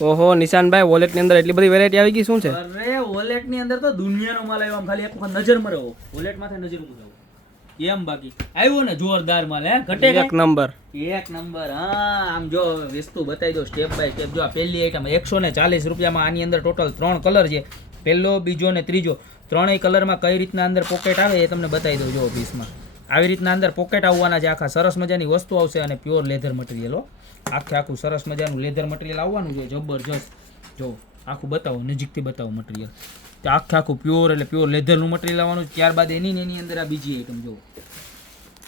ઓહો નિશાનભાઈ વોલેટ ની અંદર એટલી બધી વેરાયટી આવી ગઈ શું છે? અરે વોલેટ ની અંદર તો દુનિયાનો માલ આવ્યો. આમ ખાલી એક વખત નજર મરો વોલેટ માંથી નજર મુકાવો એમ બાકી આવ્યો ને જોરદાર માલ. હે ઘટે એક નંબર. હા આમ જો વસ્તુ બતાવી દો સ્ટેપ બાય સ્ટેપ. જો આ પહેલી આઈટમ 140 રૂપિયામાં. આની અંદર ટોટલ 3 કલર છે, પહેલો બીજો ને ત્રીજો. ત્રણેય કલરમાં કઈ રીતના અંદર પોકેટ આવે એ તમને બતાવી દઉં. જો પીસમાં આવી રીતના અંદર પોકેટ આવવાના છે. આખા સરસ મજાની વસ્તુ આવશે અને પ્યોર લેધર મટીરિયલ. આખું સરસ મજાનું લેધર મટીરિયલ આવવાનું છે, જબરજસ્ત. જો આખું બતાવો, નજીકથી બતાવો મટીરિયલ. તો આખું પ્યોર એટલે પ્યોર લેધરનું મટીરિયલ આવવાનું. ત્યારબાદ એની અંદર આ બીજી આઈટમ જો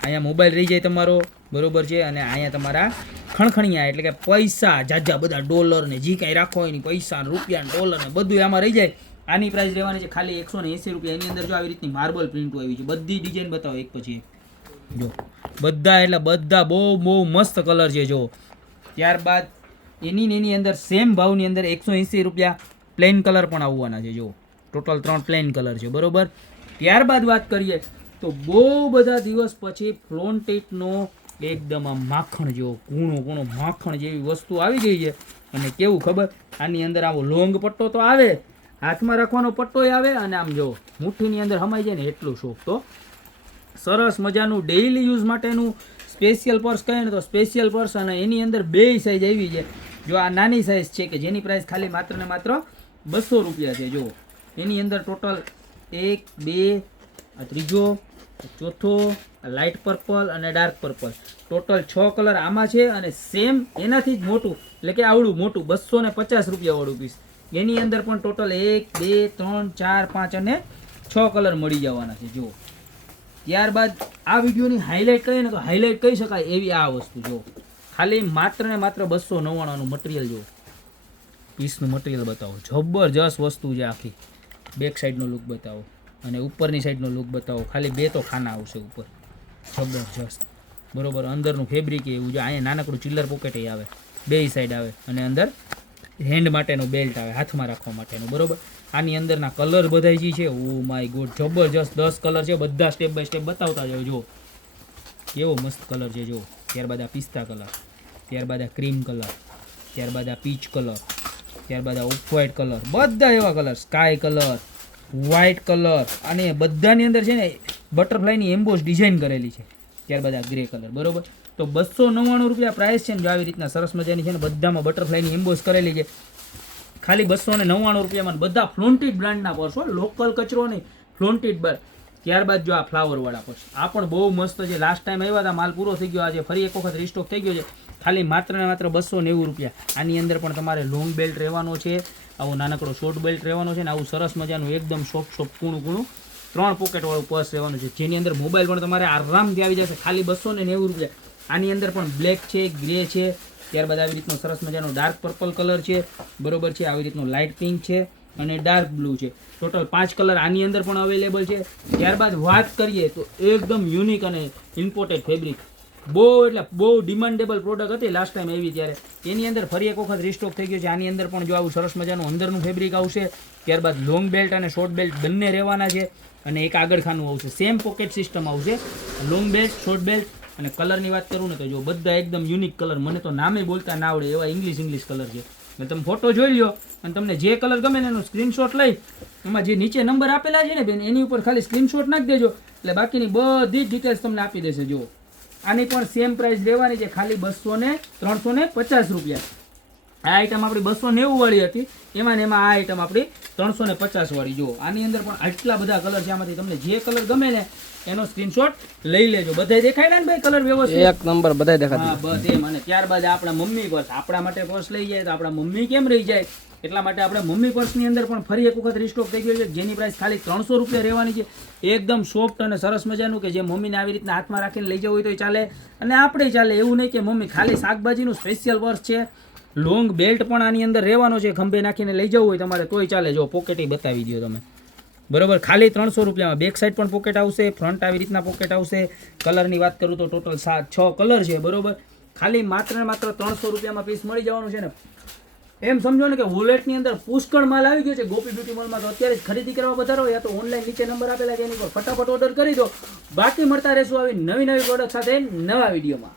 અહીંયા મોબાઈલ રહી જાય તમારો, બરોબર છે. અને અહીંયા તમારા ખણખણિયા એટલે કે પૈસા જાજા બધા ડોલર ને જે કાંઈ રાખો હોય એની પૈસા રૂપિયા ને ડોલર ને બધું આમાં રહી જાય. આની પ્રાઇસ રહેવાની છે ખાલી 180 રૂપિયા. એની અંદર જો આવી રીતની માર્બલ પ્રિન્ટ આવી છે. બધી ડિઝાઇન બતાવો એક પછી એક. જો બધા એટલે બધા બહુ મસ્ત કલર છે. જો ત્યારબાદ એની અંદર સેમ ભાવની અંદર 180 રૂપિયા પ્લેન કલર પણ આવવાના છે. જો ટોટલ 3 પ્લેન કલર છે, બરોબર. ત્યારબાદ વાત કરીએ તો બહુ બધા દિવસ પછી ફ્લોન્ટેટનો એકદમ આમ માખણ જેવો કૂણો માખણ જેવી વસ્તુ આવી ગઈ છે. અને કેવું ખબર, આની અંદર આવો લોંગ પટ્ટો તો આવે, હાથમાં રાખવાનો પટ્ટોય આવે, અને આમ જો મુઠ્ઠીની અંદર હમાઈ જાય ને એટલું શોખ. તો સરસ મજાનું ડેઇલી યુઝ માટેનું સ્પેશિયલ પર્સ કહે ને તો સ્પેશિયલ પર્સ. અને એની અંદર 2 સાઇઝ આવી છે. જો આ નાની સાઇઝ છે કે જેની પ્રાઇસ ખાલી માત્ર ને માત્ર 200 રૂપિયા છે. જો એની અંદર ટોટલ 1 2 આ ત્રીજો, ચોથો, લાઇટ પર્પલ અને ડાર્ક પર્પલ, ટોટલ 6 કલર આમાં છે. અને સેમ એનાથી જ મોટું એટલે કે આવડું મોટું 250 રૂપિયા વાળું પીસ. એની અંદર પણ ટોટલ 1 2 3 4 5 અને 6 કલર મળી જવાના છે. જો ત્યારબાદ આ વિડીયોની હાઇલાઇટ કહીએ ને તો હાઇલાઇટ કહી શકાય એવી આ વસ્તુ. જો ખાલી માત્ર ને માત્ર 299નું મટીરિયલ. જો પીસનું મટીરિયલ બતાવો, જબરજસ્ત વસ્તુ છે. આખી બેક સાઈડનો લુક બતાવો અને ઉપરની સાઈડનો લુક બતાવો. ખાલી 2 તો ખાના આવશે ઉપર, જબરજસ્ત, બરોબર. અંદરનું ફેબ્રિક એવું છે. અહીંયા નાનકડું ચિલ્લર પોકેટ આવે, 2 સાઈડ આવે, અને અંદર હેન્ડ માટેનો બેલ્ટ આવે, હાથમાં રાખવા માટેનું, બરોબર. આની અંદરના કલર બધા જે છે, ઓ માય ગોડ, જબરજસ્ત 10 કલર છે. બધા સ્ટેપ બાય સ્ટેપ બતાવતા જાવ. જો કેવો મસ્ત કલર છે. જો ત્યારબાદ આ પિસ્તા કલર, ત્યારબાદ આ ક્રીમ કલર, ત્યારબાદ આ પીચ કલર, ત્યારબાદ આ ઓફ વ્હાઇટ કલર, બધા એવા colour, sky colour, white colour, અને બધાની અંદર છે ને બટરફ્લાયની એમ્બોસ ડિઝાઇન કરેલી છે. ત્યારબાદ આ ગ્રે કલર, બરોબર. તો 299 રૂપિયા પ્રાઇસ છે ને. જો આવી રીતના સરસ મજાની છે ને બધામાં બટરફ્લાયની એમ્બોસ કરેલી છે. ખાલી 299 રૂપિયામાં બધા ફ્લોન્ટેડ બ્રાન્ડના પર્સ, લોકલ કચરો નહીં, ફ્લોન્ટેડ બ્રાન્ડ. ત્યારબાદ જો આ ફ્લાવરવાળા પર્સ, આ પણ બહુ મસ્ત છે. લાસ્ટ ટાઈમ આવ્યા હતા, માલ પૂરો થઈ ગયો. આજે ફરી એક વખત રીસ્ટોક થઈ ગયો છે. ખાલી માત્ર ને માત્ર 290 રૂપિયા. આની અંદર પણ તમારે લોંગ બેલ્ટ રહેવાનો છે, આવો નાનકડો શોર્ટ બેલ્ટ રહેવાનો છે, ને આવું સરસ મજાનું એકદમ સોફ્ટ કૂણું 3 પોકેટવાળું પર્સ રહેવાનું છે, જેની અંદર મોબાઈલ પણ તમારે આરામથી આવી જશે. ખાલી 290 રૂપિયા. આની અંદર પણ બ્લેક છે, ગ્રે છે, ત્યારબાદ આવી રીતનો સરસ મજાનો ડાર્ક પર્પલ કલર છે, બરોબર છે. આવી રીતનો લાઇટ પિંક છે અને ડાર્ક બ્લુ છે. ટોટલ 5 કલર આની અંદર પણ અવેલેબલ છે. ત્યારબાદ વાત કરીએ તો એકદમ યુનિક અને ઇમ્પોર્ટેડ ફેબ્રિક, બહુ ડિમાન્ડેબલ પ્રોડક્ટ હતી લાસ્ટ ટાઈમ આવી ત્યારે. એની અંદર ફરી એક વખત રીસ્ટોક થઈ ગયો છે. આની અંદર પણ જો આવું સરસ મજાનું અંદરનું ફેબ્રિક આવશે. ત્યારબાદ લોંગ બેલ્ટ અને શોર્ટ બેલ્ટ બંને રહેવાના છે, અને એક આગળ ખાનું આવશે. સેમ પોકેટ સિસ્ટમ આવશે. Long belt, short belt. અને કલરની વાત કરું ને તો જો બધા એકદમ યુનિક કલર, મને તો નામે બોલતા ના આવડે એવા ઇંગ્લિશ કલર છે. તમે ફોટો જોઈ લ્યો અને તમને જે કલર ગમે ને એનો સ્ક્રીનશોટ લઈ, એમાં જે નીચે નંબર આપેલા છે ને બેન, એની ઉપર ખાલી સ્ક્રીનશોટ નાખી દેજો, એટલે બાકીની બધી જ ડિટેલ્સ તમને આપી દેશે. જો આની પણ સેમ પ્રાઇસ રહેવાની છે, ખાલી 350 રૂપિયા. આ આઈટમ આપણી 290 વાળી હતી, એમાં આ આઈટમ આપણી 350 વાળી. જો આની અંદર પણ આટલા બધા કલર છે. આમાંથી તમને જે કલર ગમે ને એનો સ્ક્રીનશોટ લઈ લેજો. બધા દેખાય ને ભાઈ કલર વ્યવસ્થિત, એક નંબર બધા દેખાય. હા બસ એમ. અને ત્યારબાદ આપણા મમ્મી પર્સ, આપણા માટે પર્સ લઈ જાય તો આપણા મમ્મી કેમ રહી જાય, એટલા માટે આપણે મમ્મી પર્સની અંદર પણ ફરી એક વખત રીસ્ટોક થઈ ગયો છે, જેની પ્રાઇસ ખાલી 300 રૂપિયા રહેવાની છે. એકદમ સોફ્ટ અને સરસ મજાનું, કે જે મમ્મીને આવી રીતના હાથમાં રાખીને લઈ જવું હોય તો ચાલે, અને આપણે ચાલે. એવું નહીં કે મમ્મી ખાલી શાકભાજીનું સ્પેશિયલ પર્સ છે. લોંગ બેલ્ટ પણ આની અંદર રહેવાનો છે, ખંભે નાખીને લઈ જવું હોય તમારે તોય ચાલે. જો પોકેટ બતાવી દો તમે, બરોબર. ખાલી 300 રૂપિયામાં. બેક સાઈડ પણ પોકેટ આવશે, ફ્રન્ટ આવી રીતના પોકેટ આવશે. કલરની વાત કરું તો ટોટલ 6 કલર છે, બરોબર. ખાલી માત્ર ને માત્ર 300 રૂપિયામાં પીસ મળી જવાનું છે ને. એમ સમજો ને કે વોલેટની અંદર પુષ્કળ માલ આવી ગયો છે. ગોપી બ્યુટી મોલમાં તો અત્યારે જ ખરીદી કરવા વધારો, યા તો ઓનલાઈન નીચે નંબર આપેલા છે એની પર ફટાફટ ઓર્ડર કરી દો. બાકી મળતા રહેશું આવી નવી પ્રોડક્ટ સાથે નવા વિડીયોમાં.